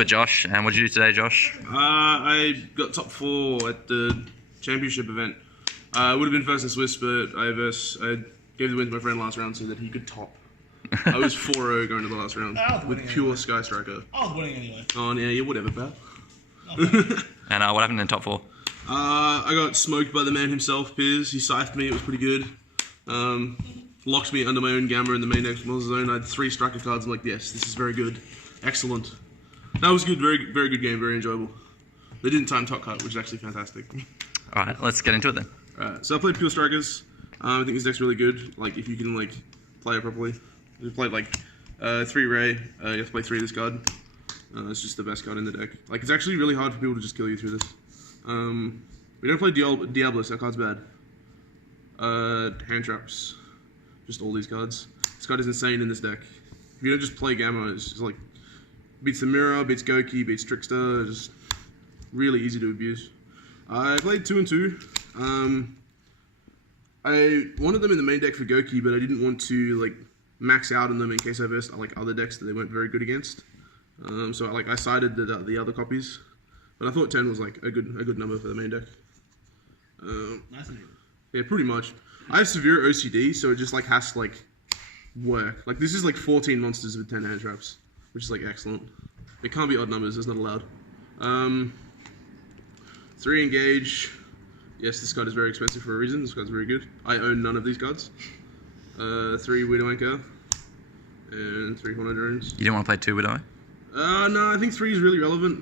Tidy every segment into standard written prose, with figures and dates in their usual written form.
With Josh, and what did you do today, Josh? I got top 4 at the championship event. I would have been first in Swiss, but I gave the win to my friend last round so that he could top. I was 4-0 going to the last round with pure Sky Striker. I was winning anyway. Oh, yeah, whatever, pal. And what happened in top 4? I got smoked by the man himself, Piers. He scythed me, it was pretty good. Locked me under my own gamma in the main deck zone. I had 3 striker cards. I'm like, yes, this is very good. Excellent. That was good, very, very good game, very enjoyable. They didn't time top cut, which is actually fantastic. Alright, let's get into it then. Alright, so I played Pure Strikers. I think this deck's really good, like, if you can, like, play it properly. We played, like, 3 Ray, you have to play 3 of this card. It's just the best card in the deck. Like, it's actually really hard for people to just kill you through this. We don't play Diablos, that card's bad. Hand Traps. Just all these cards. This card is insane in this deck. If you don't just play Gamma, it's just like, beats the Mirror, beats Goki, beats Trickster, just really easy to abuse. I played 2 and 2. I wanted them in the main deck for Goki, but I didn't want to like max out on them in case I versed like other decks that they weren't very good against. So I sided the other copies, but I thought 10 was like a good number for the main deck. Nice and easy. Yeah, pretty much. I have severe OCD, so it just like has to like work. Like this is like 14 monsters with 10 hand traps, which is like excellent. It can't be odd numbers, it's not allowed. 3 engage. Yes, this card is very expensive for a reason. This card's very good. I own none of these cards. 3 Widow Anchor and 3 Horned Drones. You didn't want to play 2 Widow? No, I think 3 is really relevant.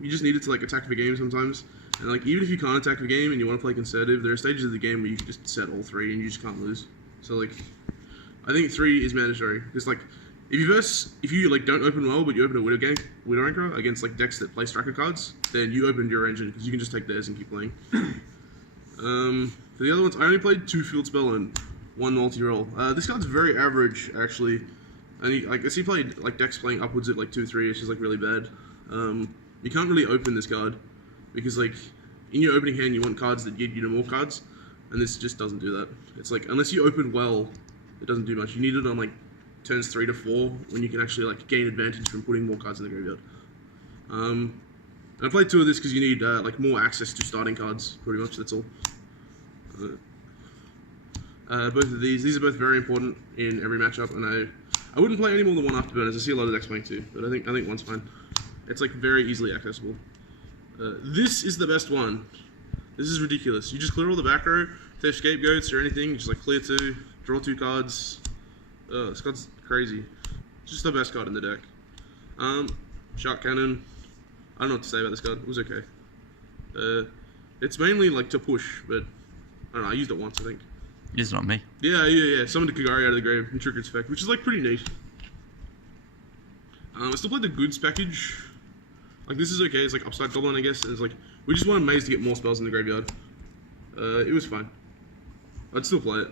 You just need it to like attack the game sometimes. And like even if you can't attack the game and you want to play conservative, there are stages of the game where you can just set all 3 and you just can't lose. So like, I think 3 is mandatory. Because like, if you like don't open well, but you open a Widow Anchor against like decks that play striker cards, then you opened your engine because you can just take theirs and keep playing. For the other ones, I only played 2 Field Spell and 1 multi-roll. This card's very average actually. And I guess he played like decks playing upwards at like 2-3, which is like really bad. You can't really open this card because like in your opening hand you want cards that get you to more cards, and this just doesn't do that. It's like unless you open well, it doesn't do much. You need it on like turns 3 to 4 when you can actually like gain advantage from putting more cards in the graveyard. And I played 2 of this because you need like more access to starting cards. Pretty much that's all. Both of these are both very important in every matchup, and I wouldn't play any more than 1 Afterburners. I see a lot of decks playing 2, but I think 1's fine. It's like very easily accessible. This is the best one. This is ridiculous. You just clear all the back row, if they have scapegoats or anything, you just like clear 2, draw 2 cards. This card's crazy. It's just the best card in the deck. Shark Cannon. I don't know what to say about this card. It was okay. It's mainly like to push, but I don't know. I used it once, I think. Used it on me. Yeah. Summoned a Kagari out of the grave and triggered spec, which is like pretty neat. I still played the goods package. Like this is okay. It's like Upstart Goblin, I guess. And it's like we just wanted Maze to get more spells in the graveyard. It was fine. I'd still play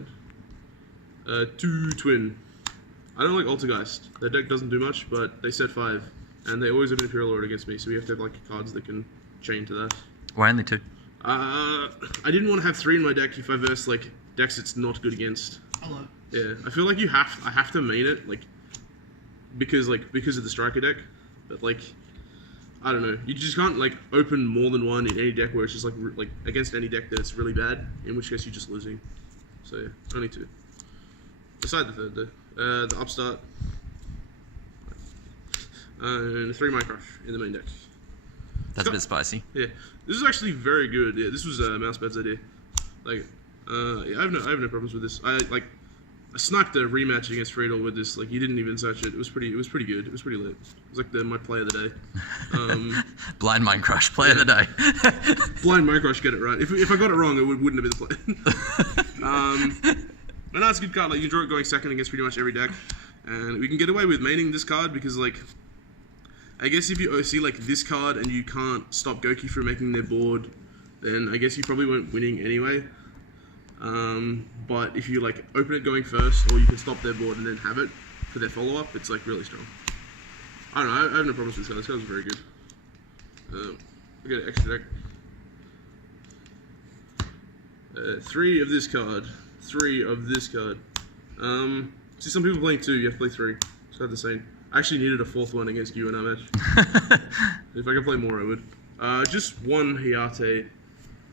it. 2 Twin. I don't like Altergeist. Their deck doesn't do much, but they set 5, and they always have an Imperial Lord against me, so we have to have like cards that can chain to that. Why only 2? I didn't want to have 3 in my deck if I versed like decks it's not good against. Hello. Yeah, I feel like I have to main it like because of the striker deck, but like I don't know, you just can't like open more than 1 in any deck where it's just like against any deck that it's really bad, in which case you're just losing. So yeah, only 2. Beside the third though, the Upstart and 3 Minecraft in the main deck. That's a bit spicy. Yeah, this is actually very good. Yeah, this was Mousebad's idea. Like, yeah, I have no problems with this. I sniped a rematch against Friedel with this. Like, he didn't even search it. It was pretty good. It was pretty lit. It was like my play of the day. Blind Mind Crush, play of the day. Blind Mind Crush, get it right. If I got it wrong, it wouldn't have been the play. And that's a good card. Like, you enjoy it going second against pretty much every deck, and we can get away with maining this card because like. I guess if you OC like this card and you can't stop Goki from making their board, then I guess you probably weren't winning anyway. But if you like open it going first, or you can stop their board and then have it for their follow-up, it's like really strong. I don't know, I have no problems with this card. This card was very good. I got an extra deck. 3 of this card. 3 of this card. See some people playing 2, you have to play 3. It's kind of the same. I actually needed a fourth one against you in that match. If I could play more, I would. Just one Hayate.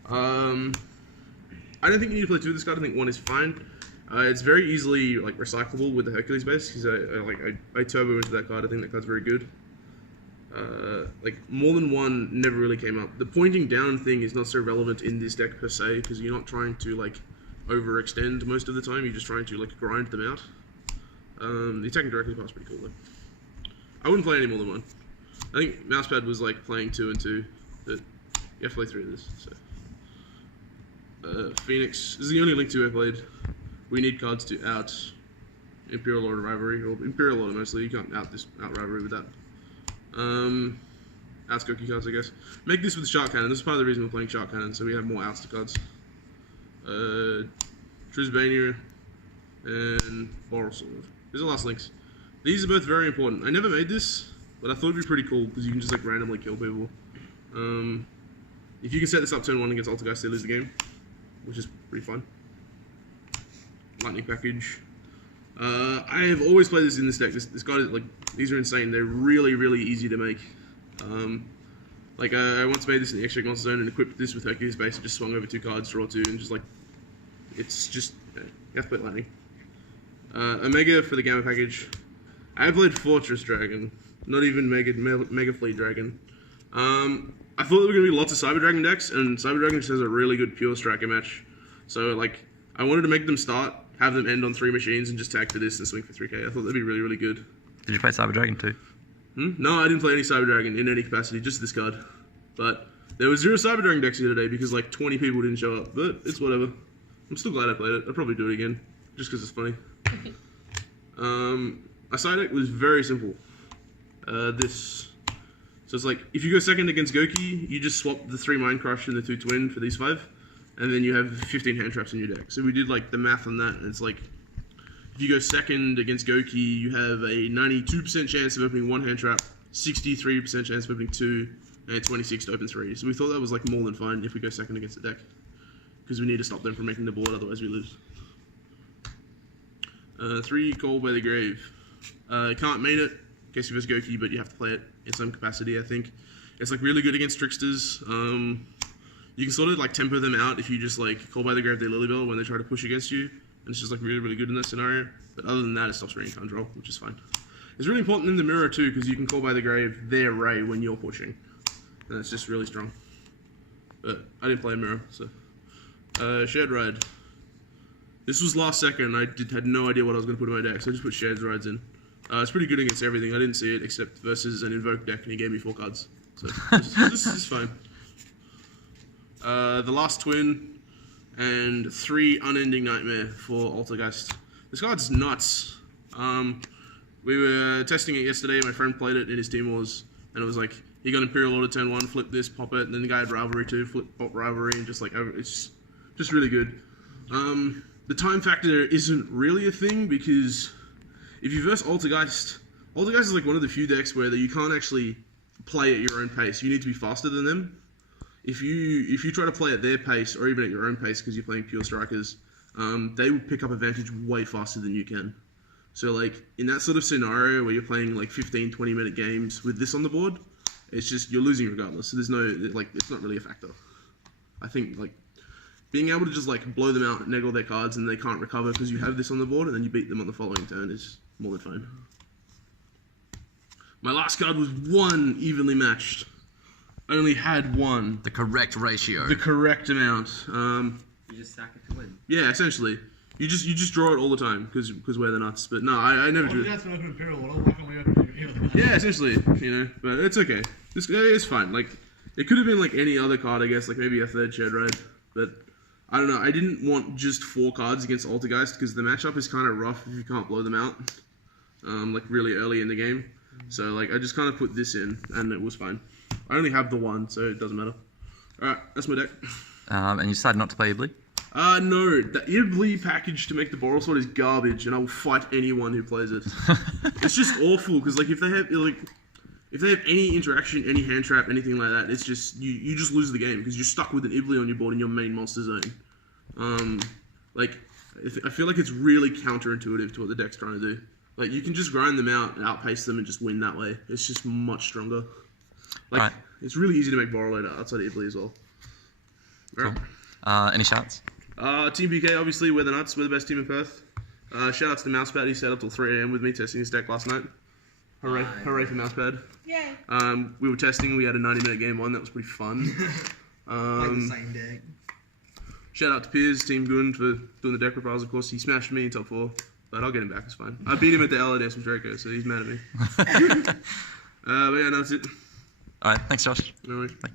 I don't think you need to play two of this card. I think one is fine. It's very easily like recyclable with the Hercules base because I turbo into that card. I think that card's very good. Like more than one never really came up. The pointing down thing is not so relevant in this deck per se because you're not trying to like overextend most of the time. You're just trying to like grind them out. The attacking directly part's pretty cool though. I wouldn't play any more than one. I think Mousepad was like playing 2 and 2, but you have to play 3 of this. So Phoenix is the only Link 2 I played. We need cards to out Imperial Lord of Rivalry, or Imperial Lord mostly. You can't out Rivalry with that. Outs Goki cards, I guess. Make this with Shark Cannon. This is part of the reason we're playing Shark Cannon, so we have more outs to cards. Trisbania and Boral Sword. These are the last links. These are both very important. I never made this, but I thought it'd be pretty cool because you can just like randomly kill people. If you can set this up turn 1 against Altergeist, they lose the game, which is pretty fun. Lightning package. I have always played this in this deck. This card is like, these are insane. They're really, really easy to make. I once made this in the X-Check Monster Zone and equipped this with Hercules base and just swung over 2 cards, draw 2, and just like, it's just, you have to play Lightning. Omega for the Gamma package. I played Fortress Dragon, not even Mega Fleet Dragon. I thought there were going to be lots of Cyber Dragon decks, and Cyber Dragon just has a really good Pure Striker match. So, like, I wanted to make them start, have them end on 3 machines, and just tag for this and swing for 3k. I thought that'd be really, really good. Did you play Cyber Dragon too? No, I didn't play any Cyber Dragon in any capacity, just this card. But there was 0 Cyber Dragon decks the other day because, like, 20 people didn't show up. But it's whatever. I'm still glad I played it. I'll probably do it again, just because it's funny. My side deck was very simple. So it's like, if you go second against Goki, you just swap the 3 Mind Crush and the 2 Twin for these 5, and then you have 15 hand traps in your deck. So we did like the math on that, and it's like, if you go second against Goki, you have a 92% chance of opening 1 hand trap, 63% chance of opening 2, and 26 to open 3. So we thought that was like more than fine if we go second against the deck, because we need to stop them from making the board, otherwise we lose. 3 Call by the Grave. Can't main it, in case you versus Goki, but you have to play it in some capacity, I think. It's like really good against Tricksters. You can sort of like temper them out if you just like Call by the Grave their Lilybell when they try to push against you, and it's just like really, really good in that scenario. But other than that, it stops Ring Control, which is fine. It's really important in the mirror too, because you can Call by the Grave their Ray when you're pushing, and it's just really strong. But I didn't play a mirror, so. Shared Ride. This was last second, I had no idea what I was going to put in my deck, so I just put Shared Rides in. It's pretty good against everything. I didn't see it except versus an Invoke deck, and he gave me 4 cards. So this is fine. The Last Twin, and 3 Unending Nightmare for Altergeist. This card's nuts. We were testing it yesterday, my friend played it in his Team Wars, and it was like, he got Imperial Order turn 1, flip this, pop it, and then the guy had Rivalry 2, flip, pop Rivalry, and just like, it's just really good. The time factor isn't really a thing, because if you verse Altergeist is like one of the few decks where you can't actually play at your own pace. You need to be faster than them. If you try to play at their pace, or even at your own pace because you're playing Pure Strikers, they will pick up advantage way faster than you can. So like, in that sort of scenario where you're playing like 15, 20 minute games with this on the board, it's just, you're losing regardless. So there's no, like, it's not really a factor. I think like, being able to just like blow them out and neg all their cards and they can't recover because you have this on the board and then you beat them on the following turn is more than fine. My last card was 1 evenly matched. I only had 1. The correct ratio. The correct amount. You just sack it to win. Yeah, essentially. You just draw it all the time because we're the nuts. But no, I never do. That's when I open Imperial Order. Why can't we open Imperial Order? Yeah, essentially, you know. But it's okay. It's fine. Like, it could have been like any other card, I guess, like maybe a 3rd Shared Ride. But I don't know. I didn't want just 4 cards against Altergeist because the matchup is kind of rough if you can't blow them out, like really early in the game. So like, I just kind of put this in and it was fine. I only have the 1, so it doesn't matter. All right, that's my deck. And you decided not to play Ibli? No, the Ibli package to make the Boral Sword is garbage, and I will fight anyone who plays it. It's just awful because like if they have any interaction, any hand trap, anything like that, it's just you just lose the game because you're stuck with an Ibli on your board in your main monster zone. Like I feel like it's really counterintuitive to what the deck's trying to do. Like, you can just grind them out and outpace them and just win that way. It's just much stronger. Like, Right. it's really easy to make Borrowload outside of Italy as well. Cool. Any shouts? Team BK, obviously, we're the nuts. We're the best team in Perth. Shout outs to Mousepad. He stayed up till 3 a.m. with me testing his deck last night. Hooray, hooray for Mousepad. Yay. We were testing. We had a 90-minute game one. That was pretty fun. Like the same deck. Shout out to Piers, Team Gund, for doing the deck profiles. Of course, he smashed me in top 4, but I'll get him back. It's fine. I beat him at the LRDS with Draco, so he's mad at me. But yeah, no, that's it. All right. Thanks, Josh. No worries. Bye.